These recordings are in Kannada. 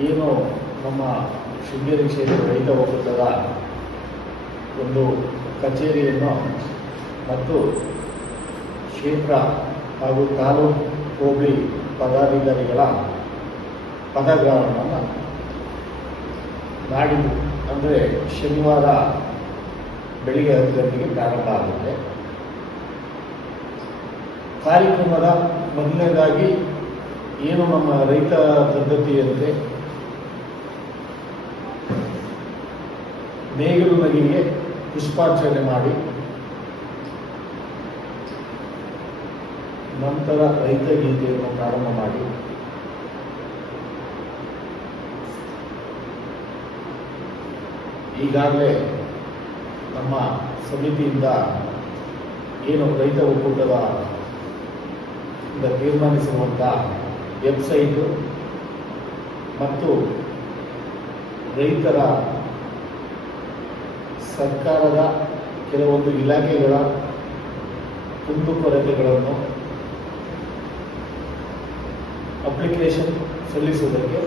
ಏನು ನಮ್ಮ ಶೃಂಗೇರಿ ಕ್ಷೇತ್ರ ರೈತ ಒಕ್ಕೂಟದ ಒಂದು ಕಚೇರಿಯನ್ನು ಮತ್ತು ಕ್ಷೇತ್ರ ಹಾಗೂ ತಾಲೂಕು ಹೋಬಳಿ ಪದಾಧಿಕಾರಿಗಳ ಪದಗ್ರಹಣವನ್ನು ನಾಡಿದ್ದು ಅಂದರೆ ಶನಿವಾರ ಬೆಳಿಗ್ಗೆ 10 ಗಂಟೆಗೆ ಪ್ರಾರಂಭ ಆಗುತ್ತೆ. ಕಾರ್ಯಕ್ರಮದ ಮೊದಲನೇದಾಗಿ ಏನು ನಮ್ಮ ರೈತ ಪದ್ಧತಿಯಂತೆ ನೇಗಿಲು ನಗಿಗೆ ಪುಷ್ಪಾರ್ಚನೆ ಮಾಡಿ ನಂತರ ರೈತ ಗೀತೆಯನ್ನು ಪ್ರಾರಂಭ ಮಾಡಿ ಈಗಾಗಲೇ ನಮ್ಮ ಸಮಿತಿಯಿಂದ ಏನು ರೈತ ಒಕ್ಕೂಟದ ತೀರ್ಮಾನಿಸಿರುವಂಥ ವೆಬ್ಸೈಟು ಮತ್ತು ರೈತರ ಸರ್ಕಾರದ ಕೆಲವೊಂದು ಇಲಾಖೆಗಳ ಕುಂದುಕೊರತೆಗಳನ್ನು ಅಪ್ಲಿಕೇಶನ್ ಸಲ್ಲಿಸುವುದಕ್ಕೆ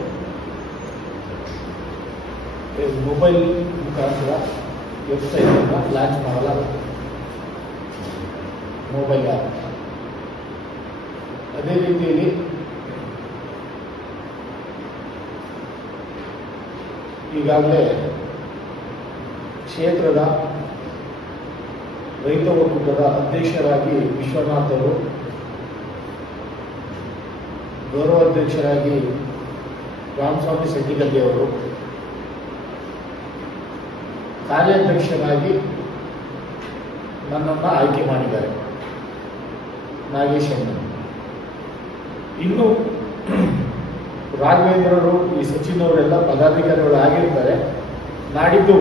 ಮೊಬೈಲ್ ಮುಖಾಂತರ ವೆಬ್ಸೈಟನ್ನು ಲಾಂಚ್ ಮಾಡಲಾಗುತ್ತೆ. Mobile app. ಅದೇ ರೀತಿಯಲ್ಲಿ ಈಗಾಗಲೇ ಕ್ಷೇತ್ರದ ರೈತ ಒಕ್ಕೂಟದ ಅಧ್ಯಕ್ಷರಾಗಿ ವಿಶ್ವನಾಥ್ ಅವರು, ಗೌರವಾಧ್ಯಕ್ಷರಾಗಿ ರಾಮಸ್ವಾಮಿ ಶೆಟ್ಟಿಗದ್ದೆ ಅವರು, ಕಾರ್ಯಾಧ್ಯಕ್ಷರಾಗಿ ನನ್ನನ್ನು ಆಯ್ಕೆ ಮಾಡಿದ್ದಾರೆ, ನಾಗೇಶ್ ಅಣ್ಣ. ಇನ್ನು ರಾಘವೇಂದ್ರರು, ಈ ಸಚಿನ್ ಅವರೆಲ್ಲ ಪದಾಧಿಕಾರಿಗಳು ಆಗಿರ್ತಾರೆ. ನಾಡಿದ್ದು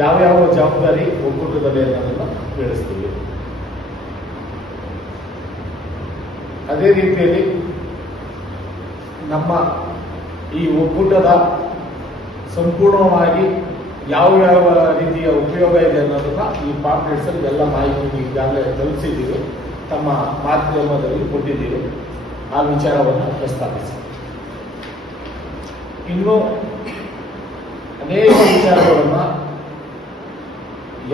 ಯಾವ್ಯಾವ ಜವಾಬ್ದಾರಿ ಒಕ್ಕೂಟದಲ್ಲಿ ಅನ್ನೋದನ್ನು ತಿಳಿಸ್ತೀವಿ. ಅದೇ ರೀತಿಯಲ್ಲಿ ನಮ್ಮ ಈ ಒಕ್ಕೂಟದ ಸಂಪೂರ್ಣವಾಗಿ ಯಾವ ರೀತಿಯ ಉಪಯೋಗ ಇದೆ ಅನ್ನೋದನ್ನ ಈ ಪಾಂಪ್ಲೆಟ್ಸಲ್ಲಿ ಎಲ್ಲ ಮಾಹಿತಿ ಈಗಾಗಲೇ ತಲುಪಿಸಿದ್ದೀವಿ, ತಮ್ಮ ಮಾಧ್ಯಮದಲ್ಲಿ ಕೊಟ್ಟಿದ್ದೀವಿ. ಆ ವಿಚಾರವನ್ನು ಪ್ರಸ್ತಾಪಿಸಿ. ಇನ್ನು ಅನೇಕ ವಿಚಾರಗಳನ್ನು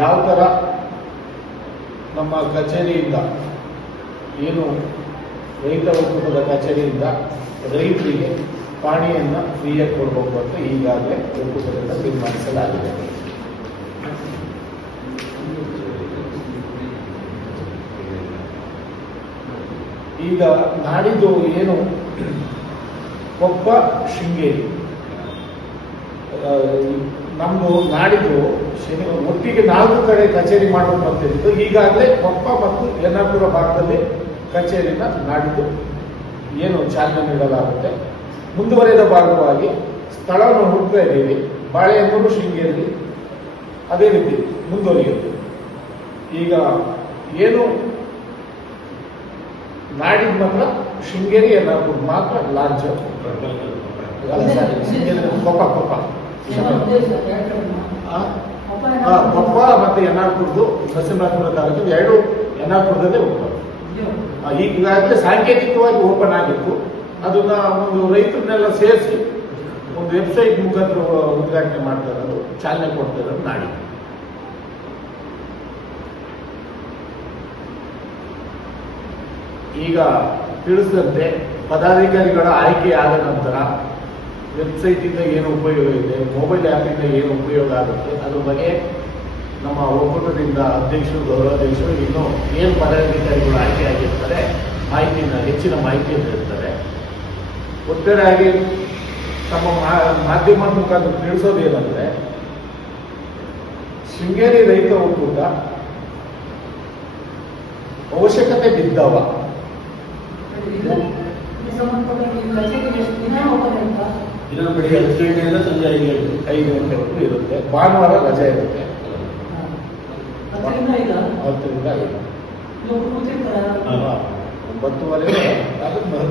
ಯಾವ ಥರ ನಮ್ಮ ಕಚೇರಿಯಿಂದ ಏನು ರೈತ ಒಕ್ಕೂಟದ ಕಚೇರಿಯಿಂದ ರೈತರಿಗೆ ಪಾಣಿಯನ್ನು ಫ್ರೀಯಾಗಿ ಕೊಡಬೇಕು ಅಂತ ಈಗಾಗಲೇ ಒಕ್ಕೂಟದಿಂದ ತೀರ್ಮಾನಿಸಲಾಗಿದೆ. ಈಗ ನಾಡಿದ್ದು ಏನು ಕೊಪ್ಪ ಶೃಂಗೇರಿ ನಮ್ಮದು ನಾಡಿದ್ದು ಒಟ್ಟಿಗೆ 4 ಕಡೆ ಕಚೇರಿ ಮಾಡಬೇಕು ಅಂತಿದ್ದು, ಈಗಾಗಲೇ ಕೊಪ್ಪ ಮತ್ತು ಯನ್ನಾಪುರ ಭಾಗದಲ್ಲಿ ಕಚೇರಿನ ನಾಡಿದ್ದು ಏನು ಚಾಲನೆ ನೀಡಲಾಗುತ್ತೆ. ಮುಂದುವರೆದ ಭಾಗವಾಗಿ ಸ್ಥಳವನ್ನು ಹುಡುಕ್ತಾ ಇದ್ದೀವಿ. ಬಾಳೆಹೊನ್ನೂರು, ಶೃಂಗೇರಿ ಅದೇ ರೀತಿ ಮುಂದುವರಿಯುತ್ತೆ. ಈಗ ಏನು ನಾಡಿದ್ದು ಮಾತ್ರ ಶೃಂಗೇರಿ ಯನ್ನಾಪುರ ಮಾತ್ರ ಲಾಂಚ್. ಕೊಪ್ಪ ಕೊಪ್ಪ ಮತ್ತು ಯನ್ನಾಪುರದ್ದು ನರಸಿಂಹರಾಜಪುರ ತಾಲೂಕು 2 ಯನ್ನಾಪುರದಲ್ಲೇ ಹೋಗ್ತವೆ. ಈಗಾಗಲೇ ಸಾಂಕೇತಿಕವಾಗಿ ಓಪನ್ ಆಗಿತ್ತು. ಅದನ್ನ ಒಂದು ರೈತರನ್ನೆಲ್ಲ ಸೇರಿಸಿ ಒಂದು ವೆಬ್ಸೈಟ್ ಮುಖಾಂತರ ಉದ್ಘಾಟನೆ ಮಾಡ್ತಾ ಇರೋದು, ಚಾಲನೆ ಕೊಡ್ತಾ ಇರೋದು ನಾಡಿ. ಈಗ ತಿಳಿಸಿದಂತೆ ಪದಾಧಿಕಾರಿಗಳ ಆಯ್ಕೆ ಆದ ನಂತರ ವೆಬ್ಸೈಟಿಂದ ಏನು ಉಪಯೋಗ ಇದೆ, ಮೊಬೈಲ್ ಆ್ಯಪಿಂದ ಏನು ಉಪಯೋಗ ಆಗುತ್ತೆ, ಅದ್ರ ಬಗ್ಗೆ ನಮ್ಮ ಒಕ್ಕೂಟದಿಂದ ಅಧ್ಯಕ್ಷರು, ಗೌರವಾಧ್ಯಕ್ಷರು ಇನ್ನೂ ಏನು ಪದಾಧಿಕಾರಿಗಳು ಆಯ್ಕೆ ಆಗಿರ್ತಾರೆ ಹೆಚ್ಚಿನ ಮಾಹಿತಿಯನ್ನು ನೀಡ್ತಾರೆ. ಒಟ್ಟಾರೆಯಾಗಿ ತಮ್ಮ ಮಾಧ್ಯಮದ ಮುಖಾಂತರ ತಿಳಿಸೋದೇನೆಂದರೆ, ಶೃಂಗೇರಿ ರೈತ ಒಕ್ಕೂಟ ಅವಶ್ಯಕತೆ ಬಿದ್ದವ ದಿನ ಬೆಳಿಗ್ಗೆ 10 ಗಂಟೆಯಿಂದ ಸಂಜೆ 5 ಗಂಟೆವರೆಗೂ ಇರುತ್ತೆ. ಭಾನುವಾರ ರಜೆ ಇರುತ್ತೆ. 10ರಿಂದ 5 9:30 ಅದಕ್ಕೆ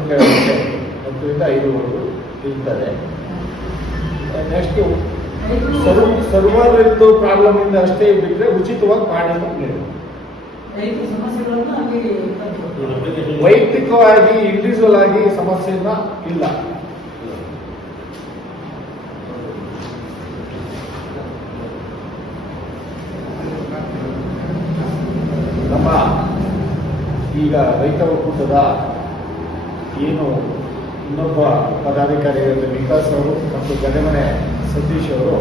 10ರಿಂದ 5ವರೆಗೂ ಇರ್ತದೆ. ನೆಕ್ಸ್ಟ್ ಸರ್ವರ್ ಪ್ರಾಬ್ಲಮ್ ಇಂದ ಅಷ್ಟೇ ಬಿಟ್ಟರೆ ಉಚಿತವಾಗಿ ಪಾಣಿಯನ್ನು ನೀಡುತ್ತೆ. ವೈಯಕ್ತಿಕವಾಗಿ ಇಂಡಿವಿಜುವಲ್ ಆಗಿ ಸಮಸ್ಯೆಯಿಂದ ಇಲ್ಲ. ಈಗ ರೈತ ಒಕ್ಕೂಟದ ಏನು ಇನ್ನೊಬ್ಬ ಪದಾಧಿಕಾರಿಯಾದ ವಿಕಾಸ್ ಅವರು ಮತ್ತು ಗದಮನೆ ಸತೀಶ್ ಅವರು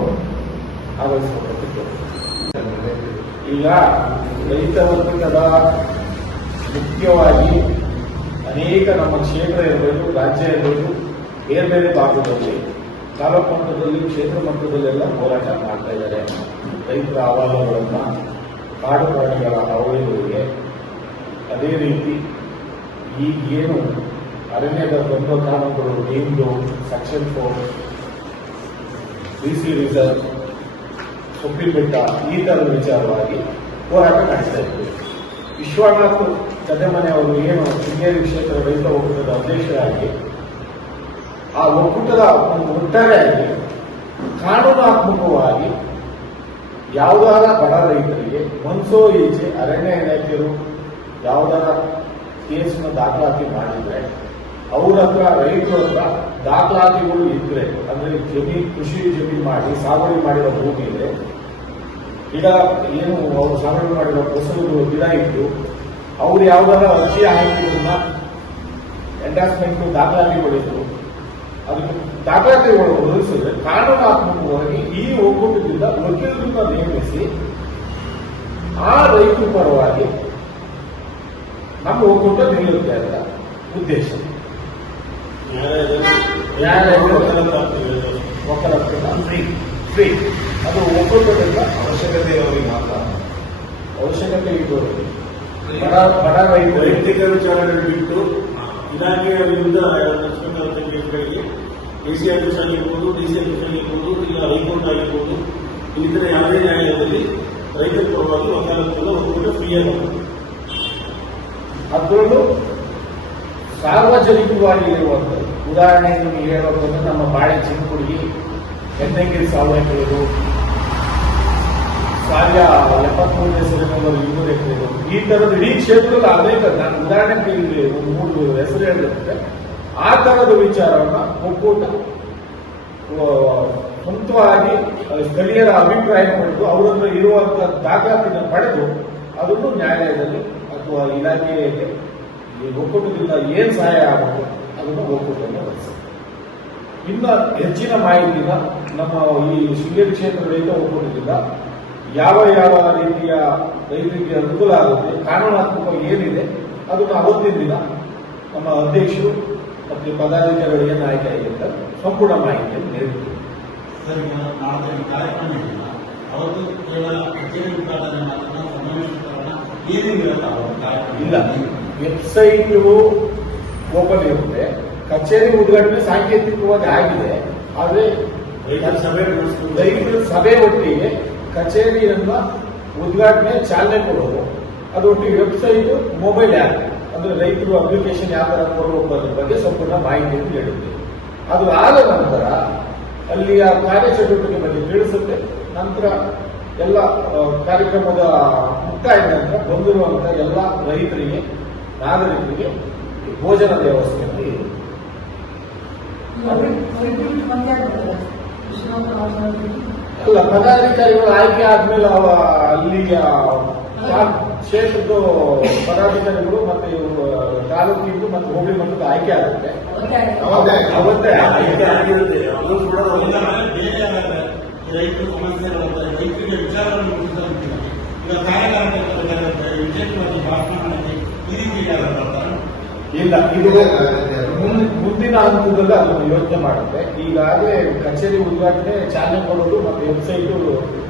ಆಗಮಿಸಲ್ಪಟ್ಟಿದ್ದು. ಈಗ ರೈತ ಒಕ್ಕೂಟದ ಮುಖ್ಯವಾಗಿ ಅನೇಕ ನಮ್ಮ ಕ್ಷೇತ್ರ ಇರಬಹುದು, ರಾಜ್ಯ ಇರಬಹುದು, ಬೇರೆ ಬೇರೆ ಭಾಗದಲ್ಲಿ ತಾಲೂಕು ಮಟ್ಟದಲ್ಲಿ, ಕ್ಷೇತ್ರ ಮಟ್ಟದಲ್ಲೆಲ್ಲ ಹೋರಾಟ ಮಾಡ್ತಾ ಇದ್ದಾರೆ. ರೈತರ ಅಹವಾಲುಗಳನ್ನು, ಕಾಡು ಪ್ರಾಣಿಗಳ ಹಾವಳಿಗಳಿಗೆ, ಅದೇ ರೀತಿ ಈಗೇನು ಅರಣ್ಯದ ದೊಡ್ಡ ಕಾನೂನುಗಳು, ನೀರು, ಸೆಕ್ಷನ್ 4, ಡಿಸಿ ರಿಸರ್ವ್, ಸುಪ್ರೀಂಬೆಟ್ಟ, ಈ ಥರದ ವಿಚಾರವಾಗಿ ಹೋರಾಟ ನಡೆಸ್ತಾ ಇದ್ವಿ. ವಿಶ್ವನಾಥ್ ಗದಮನೆ ಅವರು ಏನು ಶೃಂಗೇರಿ ಕ್ಷೇತ್ರ ರೈತ ಒಕ್ಕೂಟದ ಅಧ್ಯಕ್ಷರಾಗಿ ಆ ಒಕ್ಕೂಟದ ಒಂದು ಒಟ್ಟಾರೆಯಾಗಿ ಕಾನೂನಾತ್ಮಕವಾಗಿ ಯಾವುದಾರ ಬಡ ರೈತರಿಗೆ ಮನ್ಸೋ ಈಚೆ ಅರಣ್ಯ ಇಲಾಖೆಯರು ಯಾವುದಾರ ಕೇಸಿನ ದಾಖಲಾತಿ ಮಾಡಿದ್ರೆ ಅವ್ರ ಹತ್ರ, ರೈತರ ಹತ್ರ ದಾಖಲಾತಿಗಳು ಇದ್ರೆ, ಅಂದ್ರೆ ಜಮೀನು, ಕೃಷಿ ಜಮೀನು ಮಾಡಿ ಸಾಗುವಳಿ ಮಾಡಿರೋ ಭೂಮಿ ಇದೆ, ಗಿಡ ಏನು ಅವರು ಸಾಗುವಳಿ ಮಾಡಿರೋ ಫಸಲು ಗಿಡ ಇದ್ದು ಅವ್ರು ಯಾವ್ದಾರ ಅರ್ಜಿ ಹಾಕಿದ್ರನ್ನ ಎಂಡಾಸ್ಮೆಂಟ್ ದಾಖಲಾತಿಗಳಿದ್ರು, ಅದಕ್ಕೆ ದಾಖಲಾತಿಗಳು ಒದಗಿಸಿದ್ರೆ ಕಾನೂನಾತ್ಮಕವಾಗಿ ಈ ಒಕ್ಕೂಟದಿಂದ ವಕೀಲರನ್ನ ನೇಮಿಸಿ ಆ ರೈತರ ಪರವಾಗಿ ನಮ್ಮ ಒಕ್ಕೂಟ ನಿಲ್ಲುತ್ತೆ ಅಂತ ಉದ್ದೇಶ. ಫ್ರೀ ಅದು ಒಕ್ಕೂಟದಿಂದ ಅವಶ್ಯಕತೆ ಇದ್ದವರಿಗೆ ಬಡ ವೈಯಕ್ತಿಕ ವಿಚಾರಗಳು ಬಿಟ್ಟು ಇಲಾಖೆಯ ವಿರುದ್ಧ ಕೇಸ್ಗಳಿಗೆ ಎಸಿ ಆಫೀಸ್ ಆಗಿರ್ಬೋದು, ಡಿಸಿ ಆಫೀಸ್ ಆಗಿರ್ಬೋದು, ಇಲ್ಲ ಹೈಕೋರ್ಟ್ ಆಗಿರ್ಬೋದು, ಇತರ ಯಾವುದೇ ನ್ಯಾಯಾಲಯದಲ್ಲಿ ರೈತರ ಪರವಾಗಿ ವಕಾಲತ್ತನ್ನು ಒಕ್ಕೂಟ ಫ್ರೀ ಆಗುತ್ತೆ. ಅದರಲ್ಲೂ ಸಾರ್ವಜನಿಕವಾಗಿ ಇರುವಂಥದ್ದು, ಉದಾಹರಣೆಗೆ ನಿಮಗೆ ಹೇಳೋದಂದ್ರೆ ನಮ್ಮ ಬಾಳೆ ಚಿಕ್ಕುಡುಗಿ, ಹೆನ್ನಂಗಿರಿ ಸಾವಯವ, ಸಾರ್ಯ 73ನೇ ಸರಿನವರು 200 ಎಕರೆ, ಈ ತರದ ಇಡೀ ಕ್ಷೇತ್ರದಲ್ಲಿ ಅನೇಕ, ನಾನು ಉದಾಹರಣೆಗೆ ಇಲ್ಲಿ ಒಂದು 3 ಹೆಸರು ಹೇಳಿರುತ್ತೆ. ಆ ತರದ ವಿಚಾರವನ್ನ ಒಕ್ಕೂಟ ಸ್ವಂತವಾಗಿ ಸ್ಥಳೀಯರ ಅಭಿಪ್ರಾಯ ಪಡೆದು ಅವರನ್ನು ಇರುವಂತಹ ದಾಖಲಾತಿನ ಪಡೆದು ಅದನ್ನು ನ್ಯಾಯಾಲಯದಲ್ಲಿ ಅಥವಾ ಇಲಾಖೆಗೆ ಒಕ್ಕೂಟದಿಂದ ಏನ್ ಸಹಾಯ ಆಗಬೇಕು ಅದನ್ನು ಒಕ್ಕೂಟವನ್ನು ಬಳಸುತ್ತೆ. ಇನ್ನು ಹೆಚ್ಚಿನ ಮಾಹಿತಿನ ನಮ್ಮ ಈ ಶೃಂಗೇರಿ ಕ್ಷೇತ್ರ ರೈತ ಒಕ್ಕೂಟದಿಂದ ಯಾವ ಯಾವ ರೀತಿಯ ರೈತರಿಗೆ ಅನುಕೂಲ ಆಗುತ್ತೆ, ಕಾನೂನಾತ್ಮಕ ಏನಿದೆ ಅದನ್ನು ಅವತ್ತಿನ ದಿನ ನಮ್ಮ ಅಧ್ಯಕ್ಷರು ಮತ್ತು ಪದಾಧಿಕಾರಿಗಳು ಏನು ಆಯ್ಕೆ ಆಗಿರುತ್ತೆ ಸಂಪೂರ್ಣ ಮಾಹಿತಿಯನ್ನು ನೀಡುತ್ತೀವಿ. ಸರ್, ನಾಳೆ ಕಾರ್ಯಕ್ರಮ ಇಲ್ಲ, ಅವತ್ತು ಕೇವಲ ಕಚೇರಿ ಉದ್ಘಾಟನೆ ಮಾತ್ರ, ಸಮಾವೇಶೀಕರಣ ಏನಿರಲ್ಲ ಇಲ್ಲ. ವೆಬ್ಸೈಟ್ ಓಪನ್ ಇರುತ್ತೆ, ಕಚೇರಿ ಉದ್ಘಾಟನೆ ಸಾಂಕೇತಿಕವಾಗಿ ಆಗಿದೆ. ಆದರೆ ರೈತರ ಸಭೆ ಒಟ್ಟಿಗೆ ಕಚೇರಿಯನ್ನ ಉದ್ಘಾಟನೆ ಚಾಲನೆ ಕೊಡೋದು, ಅದೊಟ್ಟಿಗೆ ವೆಬ್ಸೈಟ್, ಮೊಬೈಲ್ ಆ್ಯಪ್, ಅಂದ್ರೆ ರೈತರು ಅಪ್ಲಿಕೇಶನ್ ಯಾವ ತರ ಕೊಡಬೇಕು ಅದ್ರ ಬಗ್ಗೆ ಸಂಪೂರ್ಣ ಮಾಹಿತಿಯನ್ನು ನೀಡುತ್ತೆ. ಅದು ಆದ ನಂತರ ಅಲ್ಲಿಯ ಕಾರ್ಯಚಟುವಟಿಕೆ ಬಗ್ಗೆ ತಿಳಿಸುತ್ತೆ. ನಂತರ ಎಲ್ಲ ಕಾರ್ಯಕ್ರಮದ ಮುಕ್ತಾಯದ ನಂತರ ಬಂದಿರುವಂತಹ ಎಲ್ಲ ರೈತರಿಗೆ, ನಾಗರಿಕರಿಗೆ ಭೋಜನದ ವ್ಯವಸ್ಥೆಯನ್ನು ಇದೆ. ಅಲ್ಲ, ಪದಾಧಿಕಾರಿಗಳು ಆಯ್ಕೆ ಆದ್ಮೇಲೆ ಅಲ್ಲಿಯ ಕ್ಷೇತ್ರದ ಪದಾಧಿಕಾರಿಗಳು ಮತ್ತೆ ತಾಲೂಕಿಂದು ಮತ್ತು ಹೋಬಳಿ ಮಟ್ಟದ ಆಯ್ಕೆ ಆಗುತ್ತೆ. ಅವತ್ತೇ ಆಯ್ಕೆ ಆಗಿರುತ್ತೆ. ಅದು ಕೂಡ ರೈತರ ಸಮಸ್ಯೆಗಳು, ರೈತರಿಗೆ ವಿಚಾರವನ್ನು ಮುಟ್ಟಿಸುವಂತಿಲ್ಲ. ಈಗ ಕಾರ್ಯಕಾರಿ ವಿಶೇಷವಾಗಿ ಭಾಷಣ ಮಾಡಿ ಈ ರೀತಿ ಇಲ್ಲ, ಇದು ಮುಂದಿನ ಹಂತದಲ್ಲಿ ಅದನ್ನು ಯೋಚನೆ ಮಾಡುತ್ತೆ. ಈಗಾಗಲೇ ಕಚೇರಿ ಉದ್ಘಾಟನೆ, ಚಾಲನೆ ಕೊಡೋದು ಮತ್ತು ವೆಬ್ಸೈಟ್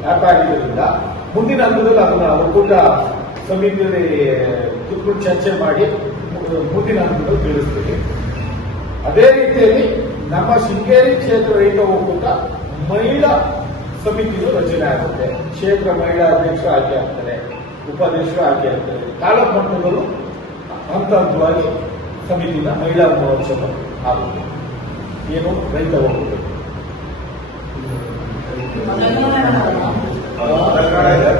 ಆ್ಯಪ್ ಆಗಿದ್ದರಿಂದ ಮುಂದಿನ ಹಂತದಲ್ಲಿ ಅದನ್ನ ಒಕ್ಕೂಟ ಸಮಿತಿಯಲ್ಲಿ ಕೂತ್ಕೊಂಡು ಚರ್ಚೆ ಮಾಡಿ ಮುಂದಿನ ಹಂತದಲ್ಲಿ ತಿಳಿಸ್ತೀವಿ. ಅದೇ ರೀತಿಯಲ್ಲಿ ನಮ್ಮ ಶೃಂಗೇರಿ ಕ್ಷೇತ್ರ ರೈತ ಒಕ್ಕೂಟ ಮಹಿಳಾ ಸಮಿತಿಯು ರಚನೆ ಆಗುತ್ತೆ. ಕ್ಷೇತ್ರ ಮಹಿಳಾ ಅಧ್ಯಕ್ಷರು ಆಯ್ಕೆ ಆಗ್ತಾರೆ, ಉಪಾಧ್ಯಕ್ಷರು ಆಯ್ಕೆ ಆಗ್ತಾರೆ. ತಾಲೂಕು ಮಟ್ಟದಲ್ಲೂ ಹಂತ ಹಂತವಾಗಿ ಸಮಿತಿನ ಮಹಿಳಾ ಮಹೋತ್ಸವ ಆಗುತ್ತೆ. ಏನು ರೈತ ಒಕ್ಕೂಟ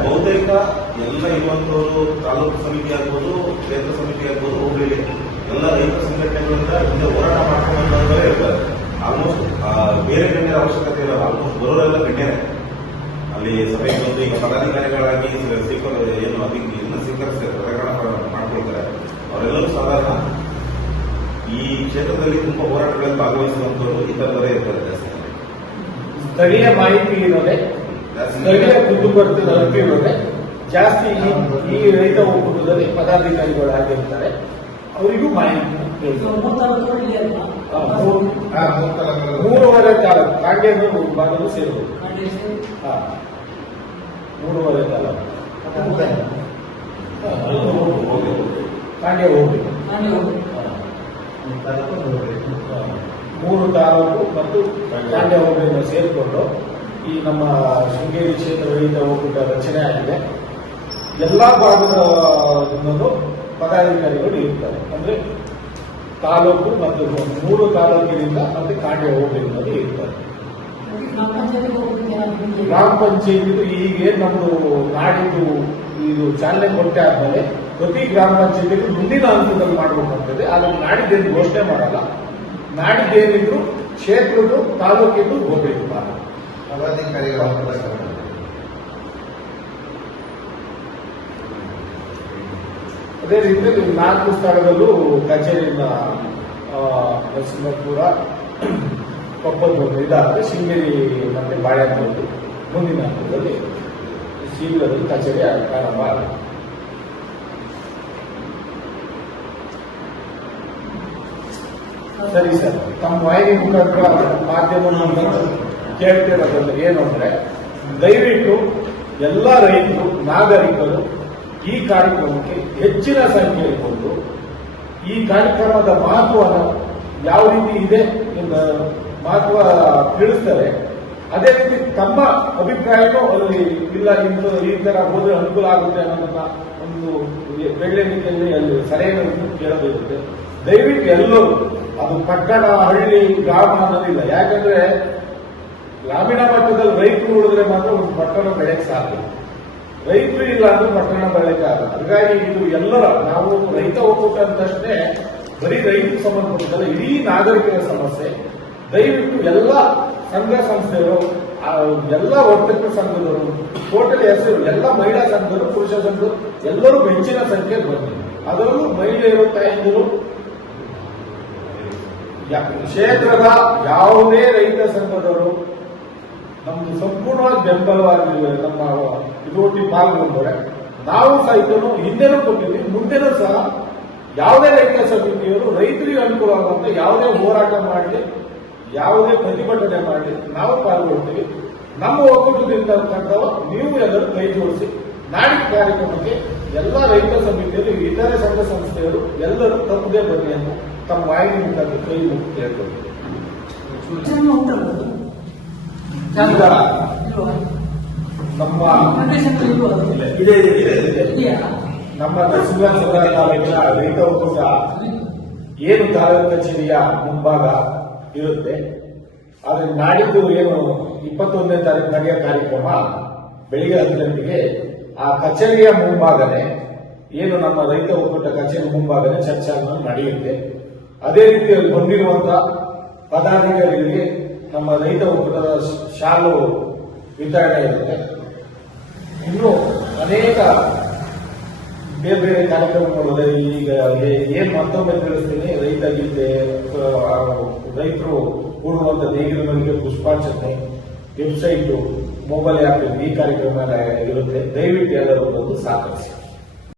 ಬಹುತೇಕ ಎಲ್ಲ ಇರುವಂತವರು ತಾಲೂಕು ಸಮಿತಿ ಆಗ್ಬೋದು, ಕ್ಷೇತ್ರ ಸಮಿತಿ ಆಗ್ಬೋದು, ಹೋಬಳಿ ಎಲ್ಲ ರೈತ ಸಂಘಟನೆಗಳಿಂದ ಹಿಂದೆ ಹೋರಾಟ ಮಾಡ್ಕೊಂಡ್ರೆ ಇರ್ತಾರೆ. ಆಲ್ಮೋಸ್ಟ್ ಬೇರೆ ಗಣ್ಯರ ಅವಶ್ಯಕತೆ ಇರಲ್ಲ. ಆಲ್ಮೋಸ್ಟ್ ಬರೋರೆಲ್ಲ ಗಣ್ಯರೇ ಅಲ್ಲಿ ಸಭೆಗೆ ಬಂದು ಈಗ ಪದಾಧಿಕಾರಿಗಳಾಗಿ ಏನು ಅದಕ್ಕೆ ಇನ್ನು ಸ್ವೀಕರಿಸ್ತಾರೆ, ಪ್ರಕರಣ ಮಾಡ್ಕೊಳ್ತಾರೆ. ಅವರೆಲ್ಲರೂ ಸಾಧಾರಣ ಈ ಕ್ಷೇತ್ರದಲ್ಲಿ ತುಂಬಾ ಹೋರಾಟಗಳಲ್ಲಿ ಭಾಗವಹಿಸುವಂತವರು ಈ ತರದವರೇ ಇರ್ತಾರೆ ಜಾಸ್ತಿ. ಸ್ಥಳೀಯ ಮಾಹಿತಿ ಇರೋದೆ, ಸ್ಥಳೀಯ ಕುಂದುಕೊರತೆ ಇರೋದೆ ಜಾಸ್ತಿ ಈ ರೈತ ಒಕ್ಕೂಟದಲ್ಲಿ ಪದಾಧಿಕಾರಿಗಳು ಆಗಿರ್ತಾರೆ. ಅವರಿಗೂ ಮಾಹಿತಿ ಮೂರುವರೆ ತಾಲೂಕು ಕಾಂಡೇಂದ್ರ ಭಾಗವು ಸೇರಬಹುದು. 3.5 ತಾಲೂಕು ಕಾಂಡೆ ಹೋಗ್ಬೇಕು. 3 ತಾಲೂಕು ಮತ್ತು ಕಾಂಡೆ ಹೋಬಳಿಯನ್ನು ಸೇರಿಕೊಂಡು ಈ ನಮ್ಮ ಶೃಂಗೇರಿ ಕ್ಷೇತ್ರ ರೈತ ಒಕ್ಕೂಟ ರಚನೆ ಆಗಿದೆ. ಎಲ್ಲಾ ಭಾಗದ ಪದಾಧಿಕಾರಿಗಳು ಇರ್ತಾರೆ. ಅಂದ್ರೆ ತಾಲೂಕು ಮತ್ತು 3 ತಾಲೂಕಿನಿಂದ ಮತ್ತೆ ಕಾಂಡೆ ಹೋಬಳಿನಲ್ಲಿ ಇರ್ತಾರೆ. ಗ್ರಾಮ ಪಂಚಾಯತ್ ಈಗ ನಮ್ದು ನಾಡಿದ್ದು ಇದು ಚಾಲನೆ ಕೊಟ್ಟೆ ಆದ್ಮೇಲೆ ಪ್ರತಿ ಗ್ರಾಮ ಪಂಚಾಯತಿಗೂ ಮುಂದಿನ ಹಂತದಲ್ಲಿ ಮಾಡಬೇಕಾಗ್ತದೆ. ಅದನ್ನು ನಾಡಿದ್ದೇನು ಘೋಷಣೆ ಮಾಡಲ್ಲ. ನಾಡಿದ್ದೇನಿದ್ರು ಕ್ಷೇತ್ರದ್ದು ತಾಲೂಕಿದ್ದು ಹೋಗ್ಬೇಕು. ಅದೇ ರೀತಿಯಲ್ಲಿ 4 ಸ್ಥಳದಲ್ಲೂ ಕಚೇರಿಯಿಂದ ನರಸಿಂಹಪುರ, ಕೊಪ್ಪದೊಂದು ಇದಾದರೆ ಶೃಂಗೇರಿ ಮತ್ತೆ ಬಾಳೆಹೊನ್ನೂರು ಮುಂದಿನ ಹಂತದಲ್ಲಿ ಶೀಘ್ರದಲ್ಲಿ ಕಚೇರಿ ಪ್ರಾರಂಭ ಆಗುತ್ತೆ. ಸರಿ ಸರ್, ತಮ್ಮ ವಾಹಿನಿ ಮುಖಾಂತರ ಮಾಧ್ಯಮ ಕೇಳ್ತಿರೋದ್ರಲ್ಲಿ ಏನು ಅಂದ್ರೆ, ದಯವಿಟ್ಟು ಎಲ್ಲ ರೈತರು ನಾಗರಿಕರು ಈ ಕಾರ್ಯಕ್ರಮಕ್ಕೆ ಹೆಚ್ಚಿನ ಸಂಖ್ಯೆಯಲ್ಲಿ ಬಂದು ಈ ಕಾರ್ಯಕ್ರಮದ ಮಹತ್ವವನ್ನು ಯಾವ ರೀತಿ ಇದೆ ಎಂಬ ಮಹತ್ವ ತಿಳಿಸ್ತಾರೆ. ಅದೇ ರೀತಿ ತಮ್ಮ ಅಭಿಪ್ರಾಯನೂ ಅಲ್ಲಿ ಇಲ್ಲ, ಈ ತರ ಹೋದ್ರೆ ಅನುಕೂಲ ಆಗುತ್ತೆ ಅನ್ನೋದನ್ನ ಒಂದು ಬೆಳ್ಳೆ ರೀತಿಯಲ್ಲಿ ಅಲ್ಲಿ ಸಲಹೆಗಳನ್ನು ಕೇಳಬೇಕಿದೆ. ದಯವಿಟ್ಟು ಎಲ್ಲರೂ, ಅದು ಪಟ್ಟಣ, ಹಳ್ಳಿ, ಗ್ರಾಮ ಅನ್ನೋದಿಲ್ಲ. ಯಾಕಂದ್ರೆ ಗ್ರಾಮೀಣ ಮಟ್ಟದಲ್ಲಿ ರೈತರು ಉಳಿದ್ರೆ ಮಾತ್ರ ಒಂದು ಪಟ್ಟಣ ಬೆಳೆಯಕ್ಕೆ ಸಾಧ್ಯ. ರೈತರು ಇಲ್ಲ ಅಂದ್ರೆ ಪಟ್ಟಣ ಬೆಳೆಯಕ್ಕೆ ಆಗಲ್ಲ. ಹಾಗಾಗಿ ಇದು ಎಲ್ಲರ, ನಾವು ರೈತ ಒಕ್ಕೂಟ ಅಂತಷ್ಟೇ ಬರೀ ರೈತರಿಗೆ ಸಂಬಂಧಪಟ್ಟಿದ್ದಲ್ಲ, ಇಡೀ ನಾಗರಿಕರ ಸಮಸ್ಯೆ. ದಯವಿಟ್ಟು ಎಲ್ಲ ಸಂಘ ಸಂಸ್ಥೆಗಳು, ಎಲ್ಲ ವರ್ತಕ ಸಂಘದವರು, ಟೋಟಲ್ ಹೆಸರು ಎಲ್ಲ ಮಹಿಳಾ ಸಂಘದರು, ಪುರುಷ ಸಂಘರು ಎಲ್ಲರೂ ಹೆಚ್ಚಿನ ಸಂಖ್ಯೆ ಬಂದಿದೆ. ಅದರಲ್ಲೂ ಮಹಿಳೆಯರು, ತಾಯಂದಿರು, ಕ್ಷೇತ್ರದ ಯಾವುದೇ ರೈತ ಸಂಘದವರು ನಮ್ದು ಸಂಪೂರ್ಣವಾಗಿ ಬೆಂಬಲವಾಗಿ ನಮ್ಮ ಇದೊಟ್ಟಿ ಪಾಲ್ಗೊಂಡರೆ ನಾವು ಸಹಿತನು ಹಿಂದೆನೂ ಕೊಟ್ಟಿದ್ದೀವಿ, ಮುಂದೆನೂ ಸಹ ಯಾವುದೇ ರೈತ ಸಮಿತಿಯವರು ರೈತರಿಗೆ ಅನುಕೂಲ ಆಗುವಂತ ಯಾವುದೇ ಹೋರಾಟ ಮಾಡಲಿ, ಯಾವುದೇ ಪ್ರತಿಭಟನೆ ಮಾಡಲಿ ನಾವು ಪಾಲ್ಗೊಳ್ತೀವಿ. ನಮ್ಮ ಒಕ್ಕೂಟದಿಂದ ನೀವು ಎಲ್ಲರೂ ಕೈ ಜೋಡಿಸಿ ನಾಡಿನ ಕಾರ್ಯಕ್ರಮಕ್ಕೆ ಎಲ್ಲ ರೈತ ಸಮಿತಿಯಲ್ಲಿ ಇತರೆ ಸಂಘ ಸಂಸ್ಥೆಯರು ಎಲ್ಲರೂ ತಪ್ಪದೇ ಬನ್ನಿ ಅಂತ ತಮ್ಮ ವಾಹಿನಿ ಮುಖಾಂತರ ಕೈ ಮುಗಿ ಕೇಳ್ಕೊಳ್ತೀವಿ. ಈಗ ನಮ್ಮ ನಮ್ಮ ನರಸಿಂಹರಾಜಪುರ ತಾಲೂಕಿನ ರೈತ ಒಕ್ಕೂಟ ಏನು ತಾಲೂಕು ಕಚೇರಿಯ ಮುಂಭಾಗ ಇರುತ್ತೆ, ಆದ್ರೆ ನಾಡಿದ್ದು ಏನು 21ನೇ ತಾರೀಕು ನಡೆಯೋ ಕಾರ್ಯಕ್ರಮ ಬೆಳಿಗ್ಗೆ 10 ಗಂಟೆಗೆ ಆ ಕಚೇರಿಯ ಮುಂಭಾಗನೆ, ಏನು ನಮ್ಮ ರೈತ ಒಕ್ಕೂಟ ಕಚೇರಿ ಮುಂಭಾಗನೆ ಚರ್ಚೆಗಳು ನಡೆಯುತ್ತೆ. ಅದೇ ರೀತಿಯಲ್ಲಿ ಬಂದಿರುವಂತಹ ಪದಾಧಿಕಾರಿಗಳಿಗೆ ನಮ್ಮ ರೈತ ಒಕ್ಕೂಟದ ಶಾಲು ವಿತರಣೆ ಇರುತ್ತೆ. ಇನ್ನು ಅನೇಕ ಬೇರೆ ಬೇರೆ ಕಾರ್ಯಕ್ರಮಗಳು ಈಗ ಏನ್ ಮತ್ತೊಮ್ಮೆ ತಿಳಿಸ್ತೀನಿ. ರೈತ ಗೀತೆ, ರೈತರು ಕೂಡುವಂತ ನೇಗಿಲ ಮನೆಗೆ ಪುಷ್ಪಾರ್ಚನೆ, ವೆಬ್ಸೈಟ್, ಮೊಬೈಲ್ ಆ್ಯಪ್ ಈ ಕಾರ್ಯಕ್ರಮ ಇರುತ್ತೆ. ದಯವಿಟ್ಟು ಎಲ್ಲರೂ ಬಂದು ಸಹಕರಿಸಿ.